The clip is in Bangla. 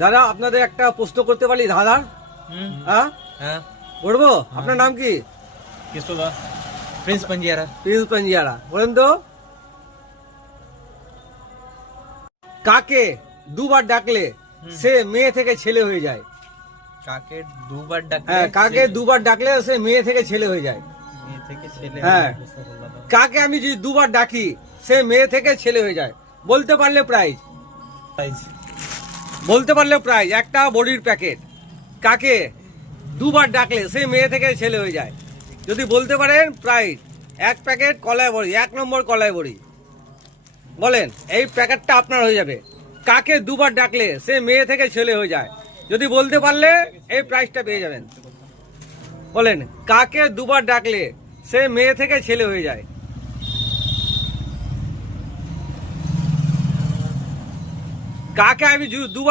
দাদা আপনাদের একটা প্রশ্ন করতে পারি দাদা? হ্যাঁ হ্যাঁ, বলবো। আপনার নাম কি? কিশোদা, প্রিন্স পাঞ্জিয়ারা। প্রিন্স পাঞ্জিয়ারা। বলেন তো, কাকে দুবার ডাকলে সে মেয়ে থেকে ছেলে হয়ে যায়? কাকে দুবার ডাকলে হ্যাঁ, কাকে দুবার ডাকলে সে মেয়ে থেকে ছেলে হয়ে যায়? মেয়ে থেকে ছেলে হ্যাঁ। হয়, বুঝতে পারলাম না। কাকে আমি যদি দুবার ডাকি সে মেয়ে থেকে ছেলে হয়ে যায়? বলতে পারলে প্রাইজ, বলতে পারলে প্রাইজ, একটা বড়ির প্যাকেট। কাকে দুবার ডাকলে সে মেয়ে থেকে ছেলে হয়ে যায়? যদি বলতে পারেন প্রাইজ, এক প্যাকেট কলায় বড়ি, 1 নম্বর কলায় বড়ি। বলেন, এই প্যাকেটটা আপনার হয়ে যাবে। কাকে দুবার ডাকলে সে মেয়ে থেকে ছেলে হয়ে যায়? যদি বলতে পারলে এই প্রাইজটা পেয়ে যাবেন। বলেন, কাকে দুবার ডাকলে সে মেয়ে থেকে ছেলে হয়ে যায়? কাকে আমি দুবার